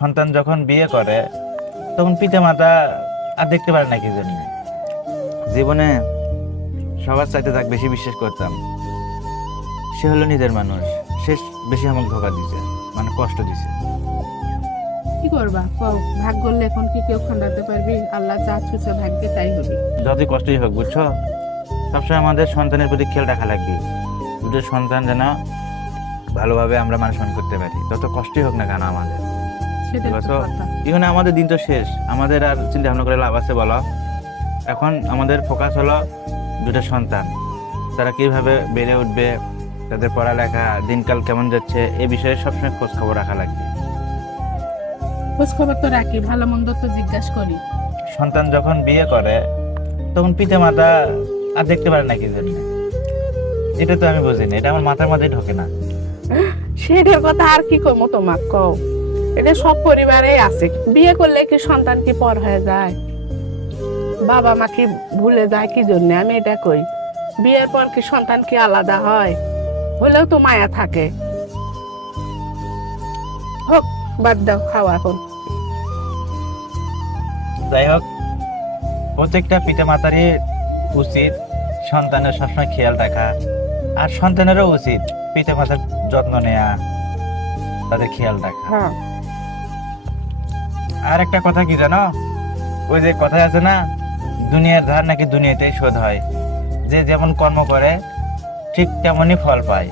সন্তান যখন বিয়ে করে তখন পিতা মাতা আর দেখতে পারে না কি জন্য। জীবনে সবার চাইতে তাকে বেশি বিশ্বাস করতাম। সে হলো নিজের মানুষ। সে বেশি আমাকে ধোকা দিছে মানে কষ্ট দিছে। কি করবা? কও ভাগ্য এখন কি কেউ খণ্ডাতে পারবি? আল্লাহ যা ছুঁছে ভাগ্যে তাই হবে। যতই কষ্টই হোক বুঝছ? সবসময় আমাদের সন্তানের প্রতি খেয়াল রাখা লাগবে দুটো সন্তান যেন ভালোভাবে আমরা মানুষ করতে পারি। যত কষ্টই হোক না কেন আমাদের। এখানে আমাদের দিন তো শেষ। আমাদের আর চিন্তা ভাবনা করে লাভ আছে বলো? এখন আমাদের ফোকাস হলো দুটো সন্তান। তারা কীভাবে বেড়ে উঠবে তাদের পড়ালেখা দিনকাল কেমন যাচ্ছে এ বিষয়ে সবসময় খোঁজ খবর রাখা লাগবে। খোঁজ খবর তো রাখি ভালো মন্দ তো জিজ্ঞাসা করি। সন্তান যখন বিয়ে করে তখন পিতা মাতা আর দেখতে পারে না কি জন্য। এটা তো আমি বুঝিনি এটা আমার মাথার মধ্যে ঢোকে না। সেটার কথা আর কি কমো তোমাক কও। এটা সব পরিবারেই আছে। বিয়ে করলে কি সন্তান কি পর হয়ে যায়? বাবা মা কি ভুলে যায়? কি জন্য? আমি এটা কই। বিয়ের পর কি সন্তান কি আলাদা হয়? হলেও তো মায়া থাকে। হোক বাদ দাও খাওয়া এখন। যাই হোক প্রত্যেকটা পিতা মাতারই উচিত সন্তানের সবসময় খেয়াল রাখা। আর সন্তানেরও উচিত পিতা মাতার যত্ন নেওয়া তাদের খেয়াল রাখা। হ্যাঁ। আর একটা কথা কি জানো? ওই যে কথায় আছে না, দুনিয়ার ধার নাকি দুনিয়াতেই শোধ হয়। যে যেমন কর্ম করে, ঠিক তেমনই ফল পায়।